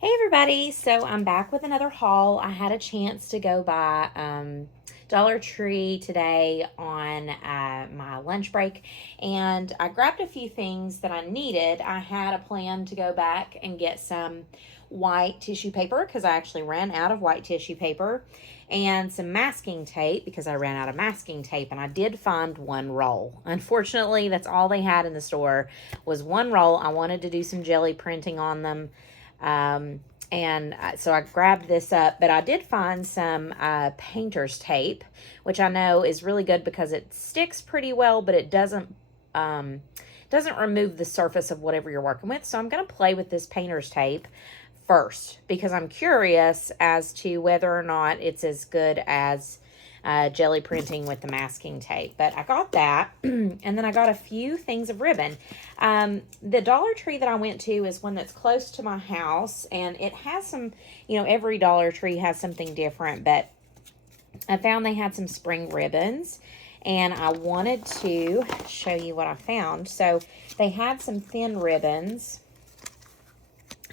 Hey everybody, so I'm back with another haul. I had a chance to go by Dollar Tree today on my lunch break, and I grabbed a few things that I needed. I had a plan to go back and get some white tissue paper because I actually ran out of white tissue paper, and some masking tape because I ran out of masking tape, and I did find one roll. Unfortunately, that's all they had in the store was one roll. I wanted to do some jelly printing on them. So I grabbed this up, but I did find some painter's tape, which I know is really good because it sticks pretty well, but it doesn't remove the surface of whatever you're working with. So I'm going to play with this painter's tape first because I'm curious as to whether or not it's as good as jelly printing with the masking tape. But I got that, and then I got a few things of ribbon. The Dollar Tree that I went to is one that's close to my house, and it has some, every Dollar Tree has something different, but I found they had some spring ribbons, and I wanted to show you what I found. So they had some thin ribbons,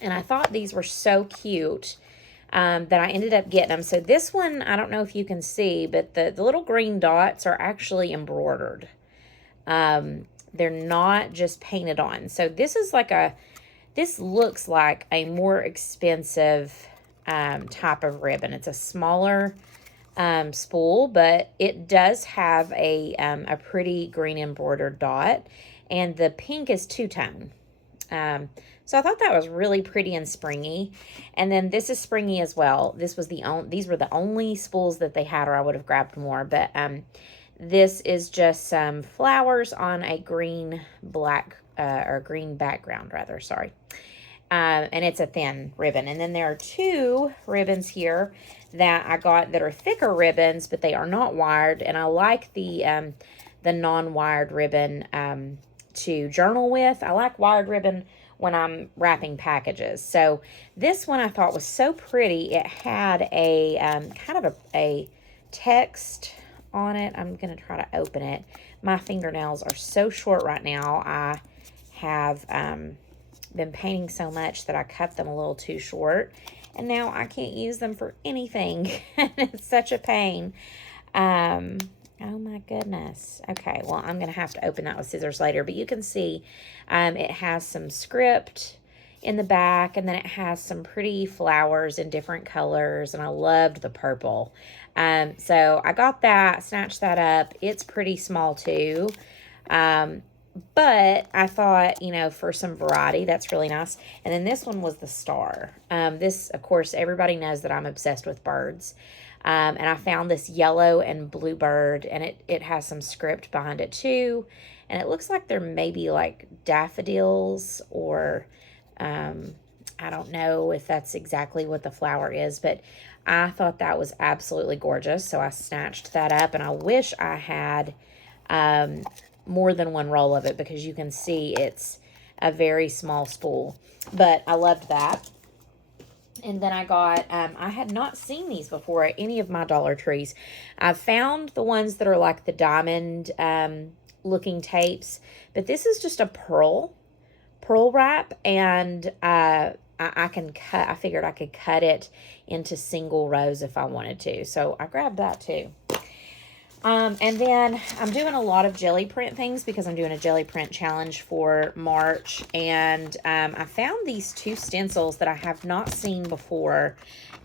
and I thought these were so cute that I ended up getting them. So this one, I don't know if you can see, but the little green dots are actually embroidered. They're not just painted on. So this looks like a more expensive type of ribbon. It's a smaller spool, but it does have a pretty green embroidered dot, and the pink is two-tone. So I thought that was really pretty and springy. And then this is springy as well. These were the only spools that they had, or I would have grabbed more. But this is just some flowers on a green background, rather. Sorry. And it's a thin ribbon. And then there are two ribbons here that I got that are thicker ribbons, but they are not wired. And I like the non-wired ribbon to journal with. I like wired ribbon when I'm wrapping packages. So this one I thought was so pretty. It had a kind of a text on it. I'm going to try to open it. My fingernails are so short right now. I have been painting so much that I cut them a little too short, and now I can't use them for anything. It's such a pain. Oh my goodness. Okay, well, I'm going to have to open that with scissors later, but you can see it has some script in the back, and then it has some pretty flowers in different colors, and I loved the purple. So I got that, snatched that up. It's pretty small too. But I thought, for some variety, that's really nice. And then this one was the star. This, of course, everybody knows that I'm obsessed with birds. And I found this yellow and blue bird, and it has some script behind it too. And it looks like they're maybe like daffodils, or I don't know if that's exactly what the flower is, but I thought that was absolutely gorgeous. So I snatched that up, and I wish I had more than one roll of it, because you can see it's a very small spool. But I loved that. And then I got, I had not seen these before at any of my Dollar Trees. I found the ones that are like the diamond looking tapes, but this is just a pearl wrap, and I figured I could cut it into single rows if I wanted to. So I grabbed that too. And then I'm doing a lot of jelly print things because I'm doing a jelly print challenge for March. And I found these two stencils that I have not seen before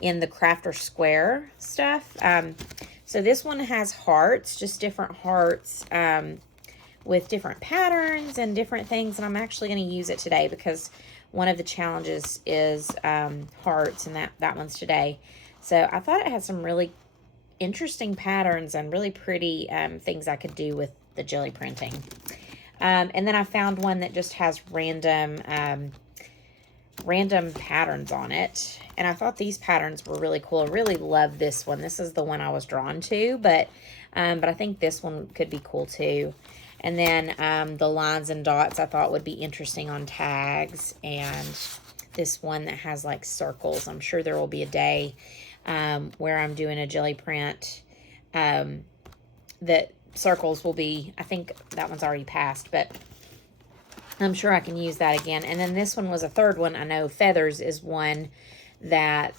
in the Crafter Square stuff. So this one has hearts, just different hearts with different patterns and different things. And I'm actually going to use it today because one of the challenges is hearts, and that one's today. So I thought it had some really interesting patterns and really pretty things I could do with the jelly printing. And then I found one that just has random patterns on it, and I thought these patterns were really cool. I really love this one. This is the one I was drawn to, but I think this one could be cool too. And then the lines and dots I thought would be interesting on tags, and this one that has like circles. I'm sure there will be a day where I'm doing a jelly print that circles will be, I think that one's already passed, but I'm sure I can use that again. And then this one was a third one. I know feathers is one that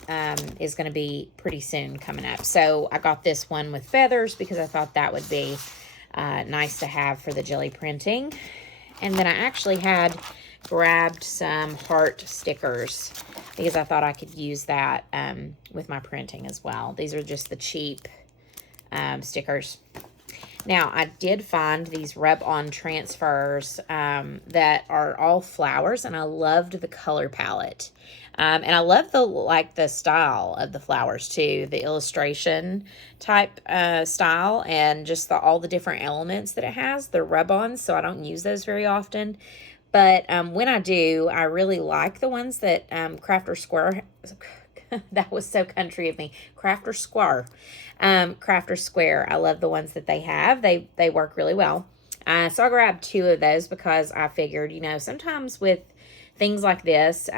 is going to be pretty soon coming up. So I got this one with feathers because I thought that would be nice to have for the jelly printing. And then I actually had grabbed some heart stickers because I thought I could use that with my printing as well. These are just the cheap stickers. Now, I did find these rub-on transfers that are all flowers, and I loved the color palette. And I love the style of the flowers too, the illustration type style, and just all the different elements that it has. They're rub-ons, so I don't use those very often. But when I do, I really like the ones that Crafter Square. That was so country of me. Crafter Square. Crafter Square. I love the ones that they have. They work really well. So I grabbed 2 of those because I figured, sometimes with things like this,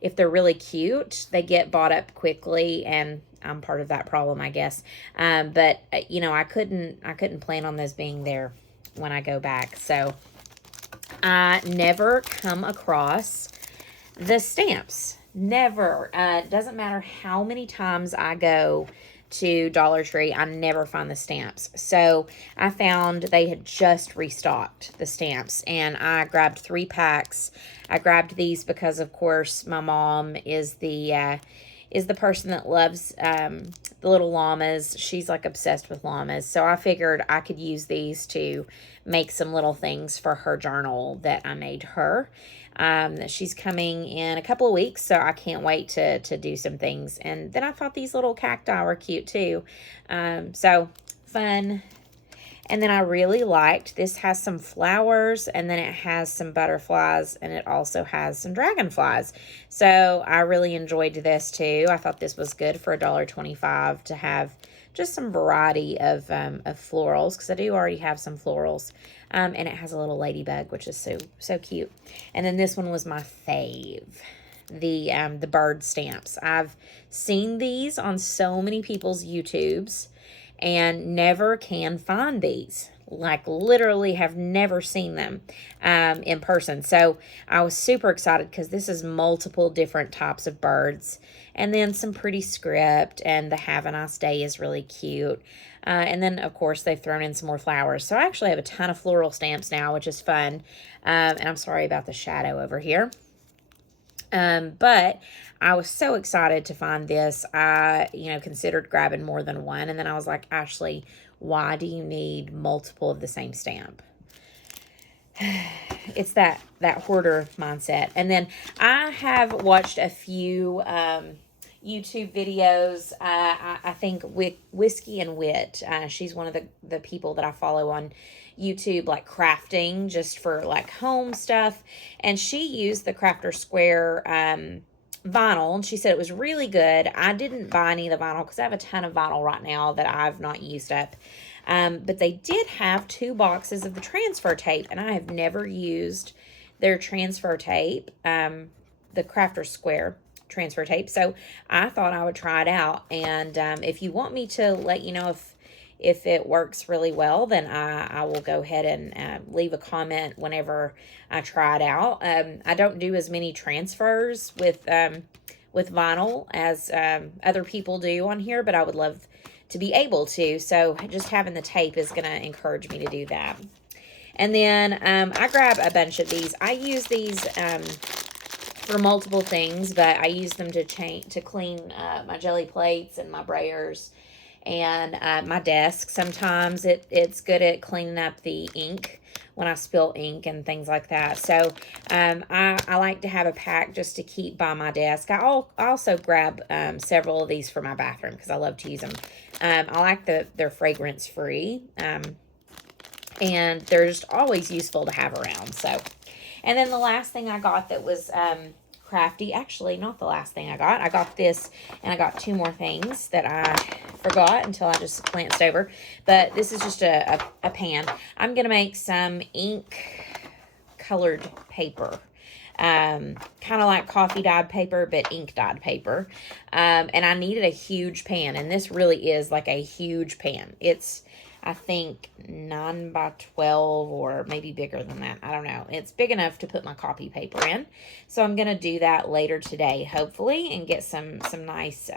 if they're really cute, they get bought up quickly, and I'm part of that problem, I guess. But I couldn't plan on those being there when I go back. So I never come across the stamps. Never. Doesn't matter how many times I go to Dollar Tree, I never find the stamps. So I found they had just restocked the stamps, and I grabbed 3 packs. I grabbed these because, of course, my mom is the person that loves the little llamas. She's like obsessed with llamas. So I figured I could use these to make some little things for her journal that I made her. She's coming in a couple of weeks, so I can't wait to do some things. And then I thought these little cacti were cute too. So fun. And then I really liked, this has some flowers, and then it has some butterflies, and it also has some dragonflies. So I really enjoyed this too. I thought this was good for $1.25 to have just some variety of florals, because I do already have some florals. And it has a little ladybug, which is so cute. And then this one was my fave, the bird stamps. I've seen these on so many people's YouTubes and never can find these. Like, literally have never seen them in person. So I was super excited because this is multiple different types of birds, and then some pretty script, and the Have a Nice Day is really cute. And then, of course, they've thrown in some more flowers. So I actually have a ton of floral stamps now, which is fun. And I'm sorry about the shadow over here. But I was so excited to find this. I, considered grabbing more than one. And then I was like, Ashley, why do you need multiple of the same stamp? It's that hoarder mindset. And then I have watched a few YouTube videos. I think Whiskey and Wit. She's one of the people that I follow on YouTube, like crafting, just for like home stuff. And she used the Crafter Square vinyl, and she said it was really good. I didn't buy any of the vinyl because I have a ton of vinyl right now that I've not used up. But they did have 2 boxes of the transfer tape, and I have never used their transfer tape, the Crafter Square transfer tape. So I thought I would try it out. And if you want me to let you know if it works really well, then I will go ahead and leave a comment whenever I try it out. I don't do as many transfers with vinyl as other people do on here, but I would love to be able to. So just having the tape is going to encourage me to do that. And then I grab a bunch of these. I use these for multiple things, but I use them to clean my jelly plates and my brayers and my desk. Sometimes it's good at cleaning up the ink when I spill ink and things like that. So I like to have a pack just to keep by my desk. I also grab several of these for my bathroom because I love to use them. I like they're fragrance free, and they're just always useful to have around. So, and then the last thing I got that was crafty, actually not the last thing I got this, and I got 2 more things that I forgot until I just glanced over. But this is just a pan. I'm gonna make some ink colored paper, kind of like coffee dyed paper, but ink dyed paper. And I needed a huge pan, and this really is like a huge pan. It's I think 9 by 12 or maybe bigger than that. I don't know. It's big enough to put my copy paper in. So I'm going to do that later today, hopefully, and get some nice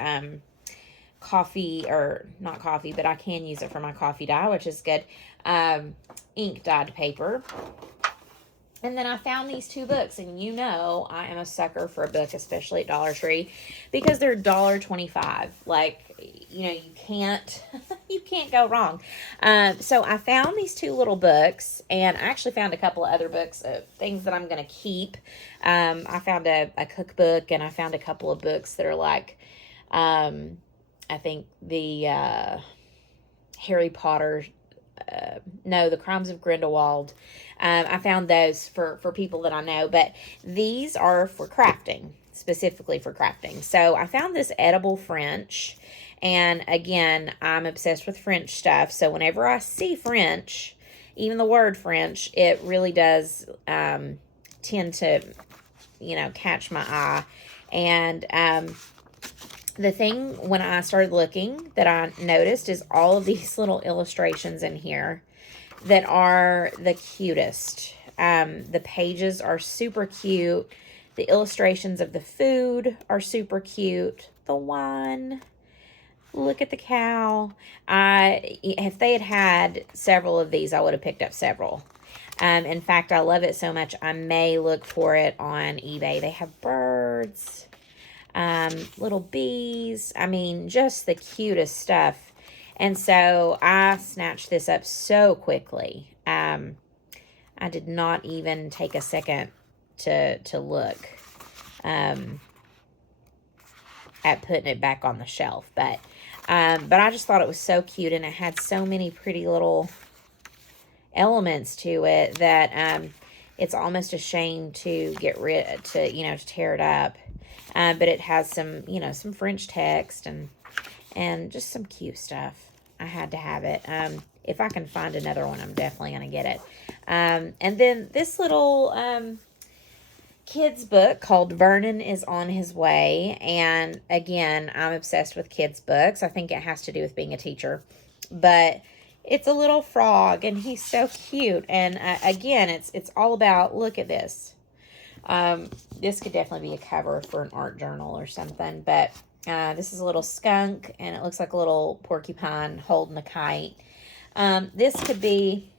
coffee, or not coffee, but I can use it for my coffee dye, which is good. Ink dyed paper. And then I found these 2 books, and you know I am a sucker for a book, especially at Dollar Tree, because they're $1.25. Like, you know, you can't you can't go wrong. So I found these 2 little books, and I actually found a couple of other books, things that I'm going to keep. I found a cookbook, and I found a couple of books that are like, I think the Harry Potter, no, The Crimes of Grindelwald. I found those for people that I know, but these are for crafting, specifically for crafting. So I found this edible French, and again, I'm obsessed with French stuff. So whenever I see French, even the word French, it really does tend to, you know, catch my eye. And the thing when I started looking that I noticed is all of these little illustrations in here that are the cutest. The pages are super cute. The illustrations of the food are super cute. The wine. Look at the cow. If they had several of these, I would have picked up several. In fact, I love it so much, I may look for it on eBay. They have birds, little bees. I mean, just the cutest stuff. And so I snatched this up so quickly. I did not even take a second to look at putting it back on the shelf. But I just thought it was so cute, and it had so many pretty little elements to it that it's almost a shame to get rid to tear it up. But it has some, some French text and just some cute stuff. I had to have it. If I can find another one, I'm definitely going to get it. And then this little kids book called Vernon is on His Way. And again, I'm obsessed with kids books. I think it has to do with being a teacher. But it's a little frog, and he's so cute. And again, it's all about, look at this. This could definitely be a cover for an art journal or something. But this is a little skunk, and it looks like a little porcupine holding a kite. This could be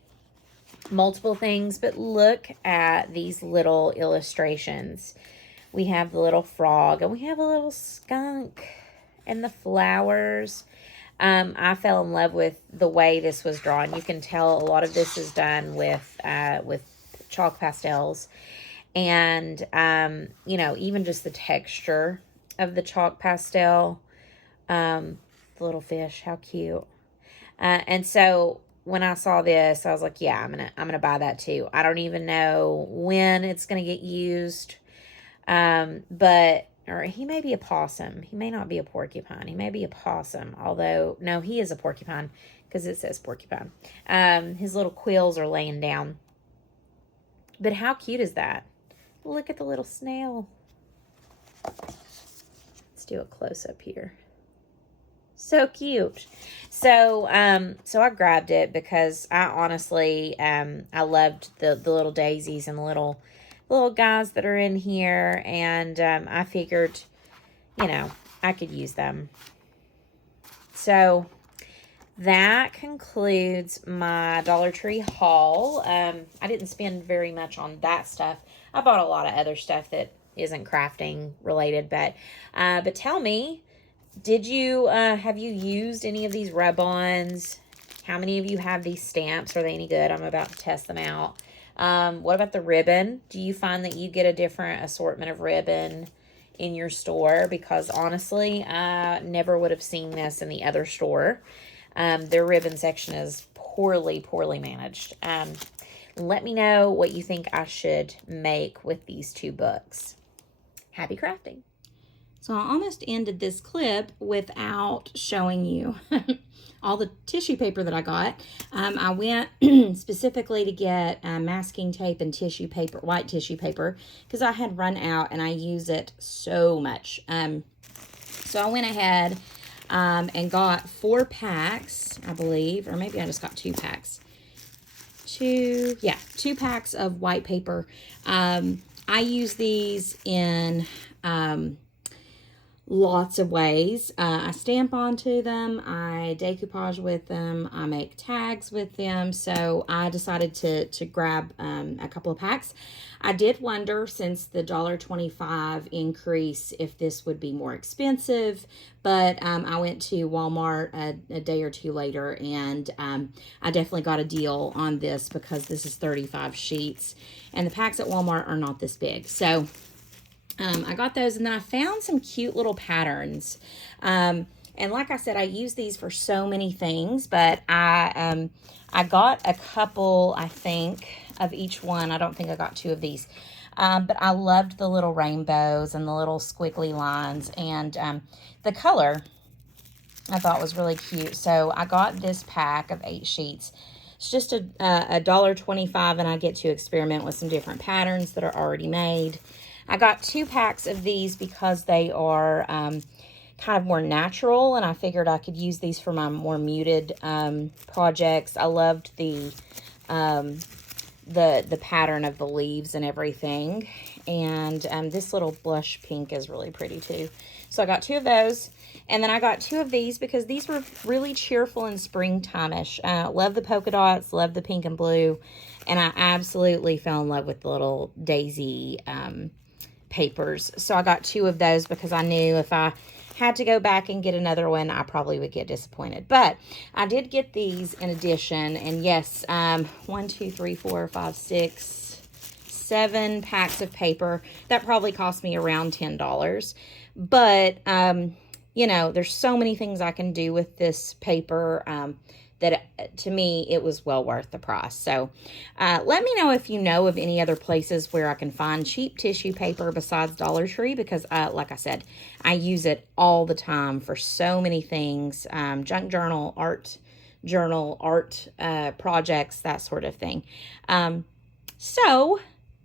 multiple things, but look at these little illustrations. We have the little frog, and we have a little skunk, and the flowers. I fell in love with the way this was drawn. You can tell a lot of this is done with chalk pastels, and even just the texture of the chalk pastel. The little fish, how cute. And so when I saw this, I was like, yeah, I'm gonna buy that too. I don't even know when it's gonna get used. Or he may be a possum. He may not be a porcupine. He may be a possum. Although, no, he is a porcupine because it says porcupine. His little quills are laying down. But how cute is that? Look at the little snail. Let's do a close up here. So cute. So I grabbed it because I honestly, I loved the little daisies and the little guys that are in here. And I figured, I could use them. So that concludes my Dollar Tree haul. I didn't spend very much on that stuff. I bought a lot of other stuff that isn't crafting related, but tell me, have you used any of these rub-ons? How many of you have these stamps? Are they any good? I'm about to test them out. What about the ribbon? Do you find that you get a different assortment of ribbon in your store? Because honestly, I never would have seen this in the other store. Their ribbon section is poorly managed. Let me know what you think I should make with these 2 books. Happy crafting. So I almost ended this clip without showing you all the tissue paper that I got. I went specifically to get masking tape and tissue paper, white tissue paper, because I had run out and I use it so much. So I went ahead. and got 4 packs, I believe, or maybe I just got 2 packs. 2 packs of white paper. I use these in lots of ways. I stamp onto them, I decoupage with them, I make tags with them, so I decided to grab a couple of packs. I did wonder, since the $1.25 increase, if this would be more expensive, but I went to Walmart a day or two later, and I definitely got a deal on this because this is 35 sheets, and the packs at Walmart are not this big. So I got those, and then I found some cute little patterns. And like I said, I use these for so many things, but I got a couple, I think, of each one. I don't think I got 2 of these. But I loved the little rainbows and the little squiggly lines, and the color I thought was really cute. So I got this pack of 8 sheets. It's just a $1.25, and I get to experiment with some different patterns that are already made. I got 2 packs of these because they are kind of more natural, and I figured I could use these for my more muted projects. I loved the pattern of the leaves and everything, and this little blush pink is really pretty too. So I got 2 of those, and then I got 2 of these because these were really cheerful and springtime-ish. Love the polka dots, love the pink and blue, and I absolutely fell in love with the little daisy papers. So I got 2 of those because I knew if I had to go back and get another one, I probably would get disappointed. But I did get these in addition, and yes, 1, 2, 3, 4, 5, 6, 7 packs of paper. That probably cost me around $10. But you know, there's so many things I can do with this paper that to me, it was well worth the price. So let me know if you know of any other places where I can find cheap tissue paper besides Dollar Tree, because like I said, I use it all the time for so many things, junk journal, art journal, art projects, that sort of thing. So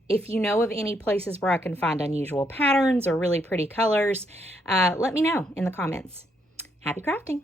if you know of any places where I can find unusual patterns or really pretty colors, let me know in the comments. Happy crafting!